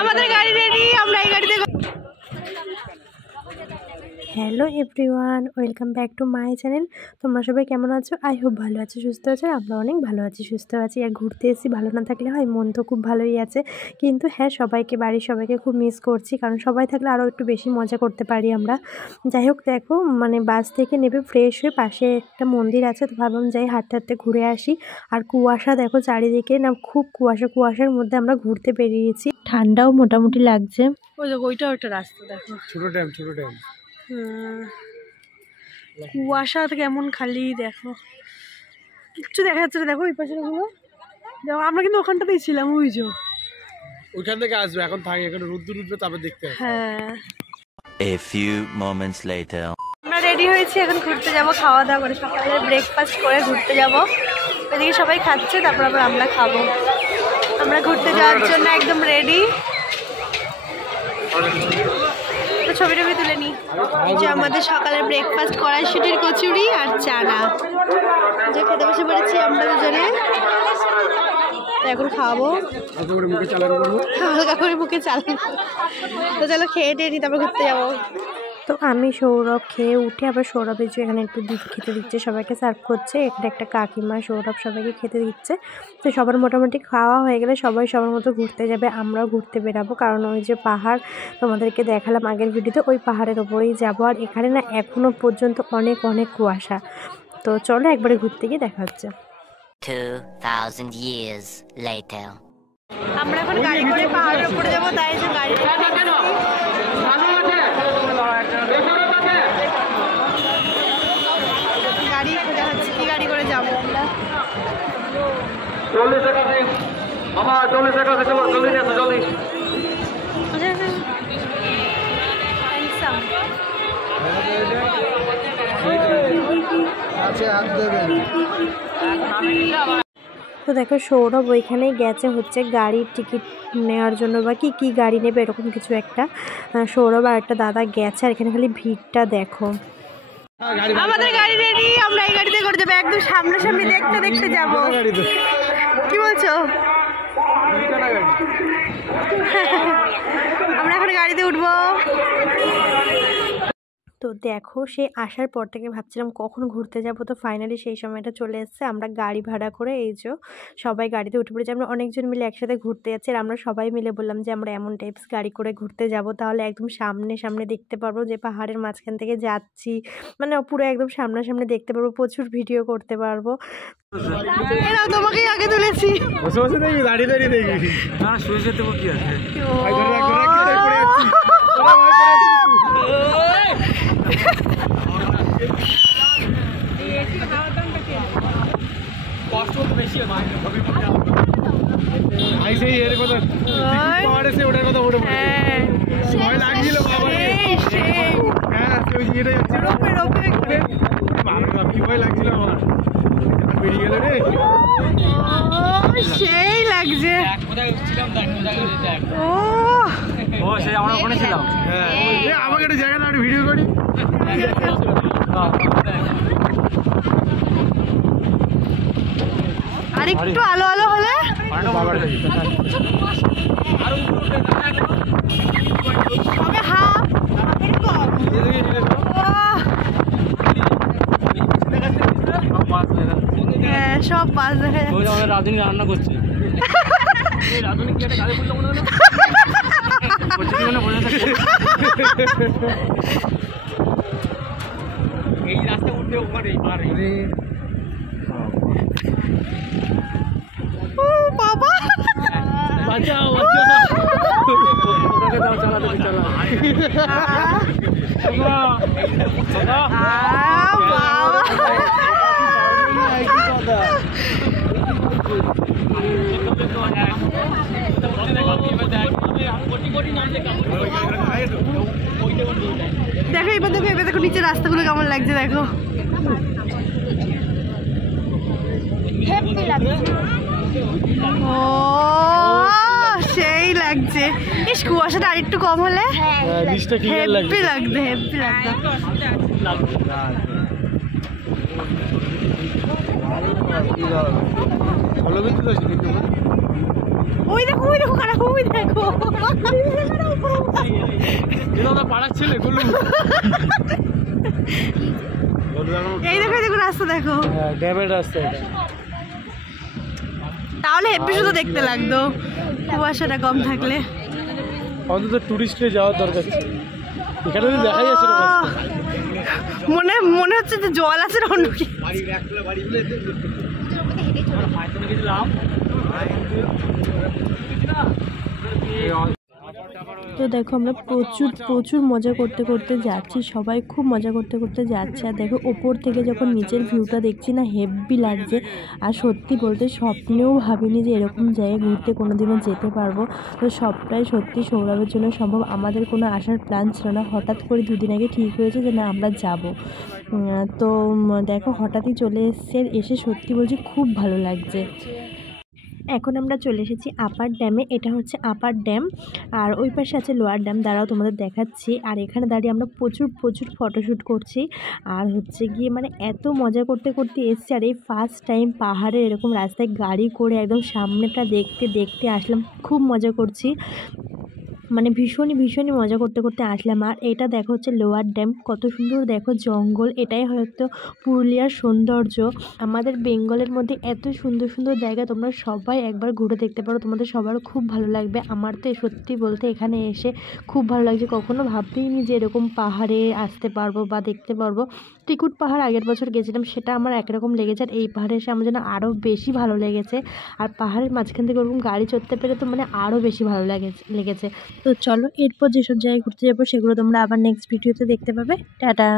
আমাদের গাড়ি রেডি, আমরা এই গাড়িতে। Hello everyone, welcome back to my channel. তোমরা সবাই কেমন আছো? আই হোপ ভালো আছো, সুস্থ আছো। আমরা অনেক ভালো আছি, সুস্থ আছি। আর ঘুরতে এসেছি, ভালো না থাকলে হয়? মন তো খুব ভালোই আছে, কিন্তু হ্যাঁ বাড়ির সবাইকে খুব মিস করছি, কারণ সবাই থাকলে আরও একটু বেশি মজা করতে পারি আমরা। যাই হোক, দেখো বাস থেকে নেবে ফ্রেশ হয়ে পাশে একটা মন্দির আছে, তো ভাবলাম যাই হাঁটতে হাঁটতে ঘুরে আসি। আর কুয়াশা দেখো চারিদিকে, না খুব কুয়াশার মধ্যে আমরা ঘুরতে বেরিয়েছি। ঠান্ডাও মোটামুটি লাগছে। ওইটা একটা রাস্তা দেখো, ছোট ড্যাম। কুয়াশা কেমন খালি দেখো, কিচ্ছু দেখা যাচ্ছে না। দেখো ওই পাশে গুলো, আমরা কিন্তু ওখানটাতেই ছিলাম। ওইখান থেকে আসবে, এখন থাকে, এখন রোদ্দুর উঠবে, তারপর দেখতে হবে। হ্যাঁ। A few moments later. আমরা রেডি হয়েছি, এখন ঘুরতে যাব। খাওয়া দাওয়া করে সকালে ব্রেকফাস্ট করে ঘুরতে যাব। এদিকে সবাই খাচ্ছে, তারপর আবার আমরা খাবো। আমরা ঘুরতে যাওয়ার জন্য একদম রেডি। ছবি টবি তুলে নি। যে আমাদের সকালের ব্রেকফাস্ট কড়াইশুঁটির কচুরি আর চানা, যে খেতে বসে পড়েছি আমরা দুজনে। এখন খাওয়াবো, হালকা করে মুখে চালান। তো চলো খেয়ে টেয়ে তারপর ঘুরতে যাবো। তো আমি সৌরভ খেয়ে উঠে, আবার সৌরভের যে এখানে একটু দুধ খেতে দিচ্ছে, সবাইকে সার্ভ করছে। এখানে একটা কাকিমা সৌরভ সবাইকে খেতে দিচ্ছে। তো সবার মোটামুটি খাওয়া হয়ে গেলে সবাই সবার মতো ঘুরতে যাবে, আমরাও ঘুরতে বেরাবো। কারণ ওই যে পাহাড় তোমাদেরকে দেখালাম আগের ভিডিওতে, ওই পাহাড়ের ওপরেই যাবো। আর এখানে না এখনো পর্যন্ত অনেক কুয়াশা। তো চলো একবারে ঘুরতে গিয়ে দেখা হচ্ছে। 2000 years later. আমরা এখন গাড়ি করে পাহাড়ের উপরে যাবো, তাই যে গাড়ি খোঁজা হচ্ছে কি গাড়ি করে যাবো আমরা। 40 টাকা দিন মামা, 40 টাকা চলো, জলদি নিয়ে আসো, জলদি। তো দেখো সৌরভ ওইখানে গেছে হচ্ছে গাড়ির টিকিট নেওয়ার জন্য, বা কি গাড়ি নেবে এরকম কিছু একটা। সৌরভ আর একটা দাদা গেছে। আর এখানে খালি ভিড়টা দেখো। আমাদের গাড়ি রেডি, আমরা এই গাড়িতে করে যাবো, একদম সামনাসামনি দেখতে যাবো। কি বলছো? আমরা এখন গাড়িতে উঠবো। তো দেখো, সে আসার পর থেকে ভাবছিলাম কখন ঘুরতে যাব, তো ফাইনালি সেই সময়টা চলে এসেছে। আমরা গাড়ি ভাড়া করে এই যে সবাই গাড়িতে উঠে পড়েছি। আমরা অনেকজন মিলে একসাথে ঘুরতে যাচ্ছি। আর আমরা সবাই মিলে বললাম যে আমরা এমন টাইপস গাড়ি করে ঘুরতে যাব, তাহলে একদম সামনে দেখতে পারবো যে পাহাড়ের মাঝখান থেকে যাচ্ছি, মানে পুরো একদম সামনাসামনি দেখতে পারবো, প্রচুর ভিডিও করতে পারবো। এরাও তোমাকেই আগে তুলেছি। সেই লাগছে। আমাকে একটা জায়গা না ভিডিও করি। আর একটু আলো হলে সব বাস দেখা যাচ্ছে। রাধুনি রান্না করছে। এই রাস্তা উঠতে বাবা বাঁচাও, দেখো এবার দেখো নিচে রাস্তাগুলো কেমন লাগছে। দেখো ও সেই লাগছে। এই কুয়াশাটা আর একটু কম হলে হেভি লাগবে, হেভি লাগবে। ওই দেখো কারা, ওই দেখো এটা পাড়ার ছেলে গুলো। এই দেখো দেখো রাস্তা দেখো, ড্যামের রাস্তা এটা। তাহলে হেব্বি শুধু দেখতে লাগতো কুয়াশাটা কম থাকলে। অন্তত টুরিস্টে যাওয়ার দরকার ছিল, এখানে তো দেখাই যাচ্ছে না রাস্তা। মনে মনে হচ্ছে যে জল আছে না অন্য কি। তো দেখো আমরা প্রচুর প্রচুর মজা করতে করতে যাচ্ছি, সবাই খুব মজা করতে করতে যাচ্ছে। আর দেখো ওপর থেকে যখন নিচের ভিউটা দেখছি না, হেব্বি লাগছে। আর সত্যি বলতে স্বপ্নেও ভাবিনি যে এরকম জায়গায় ঘুরতে কোনোদিনও যেতে পারবো। তো সবটাই সত্যি সৌরভের জন্য সম্ভব, আমাদের কোনো আসার প্ল্যান ছিল না, হঠাৎ করে দুদিন আগে ঠিক হয়েছে যে না আমরা যাব। তো দেখো হঠাৎই চলে এসে সত্যি বলছি খুব ভালো লাগছে। এখন আমরা চলে এসেছি আপার ড্যামে, এটা হচ্ছে আপার ড্যাম আর ওই পাশে আছে লোয়ার ড্যাম, দাঁড়াও তোমাদের দেখাচ্ছি। আর এখানে দাঁড়িয়ে আমরা প্রচুর প্রচুর ফটোশ্যুট করছি আর হচ্ছে গিয়ে মানে এত মজা করতে করতে এসছি। আর এই ফার্স্ট টাইম পাহাড়ে এরকম রাস্তায় গাড়ি করে একদম সামনেটা দেখতে দেখতে আসলাম, খুব মজা করছি, মানে ভীষণই ভীষণই মজা করতে করতে আসলাম। আর এটা দেখো হচ্ছে লোয়ার ড্যাম, কত সুন্দর দেখো জঙ্গল, এটাই হয়তো পুরুলিয়ার সৌন্দর্য। আমাদের বেঙ্গলের মধ্যে এত সুন্দর সুন্দর জায়গা তোমরা সবাই একবার ঘুরে দেখতে পারো, তোমাদের সবারও খুব ভালো লাগবে। আমার তো সত্যি বলতে এখানে এসে খুব ভালো লাগছে, কখনো ভাবতেইনি যে এরকম পাহাড়ে আসতে পারবো বা দেখতে পারবো। ত্রিকুট পাহাড় আগের বছর গেছিলাম, সেটা আমার একরকম লেগেছে, আর এই পাহাড়ে এসে আমার যেন আরও বেশি ভালো লেগেছে। আর পাহাড়ের মাঝখান থেকে ওরকম গাড়ি চড়তে পেরে তো মানে আরও বেশি ভালো লেগেছে। তো চলো এরপর যেসব জায়গায় ঘুরতে যাবো সেগুলো তোমরা আবার নেক্সট ভিডিওতে দেখতে পাবে। টাটা।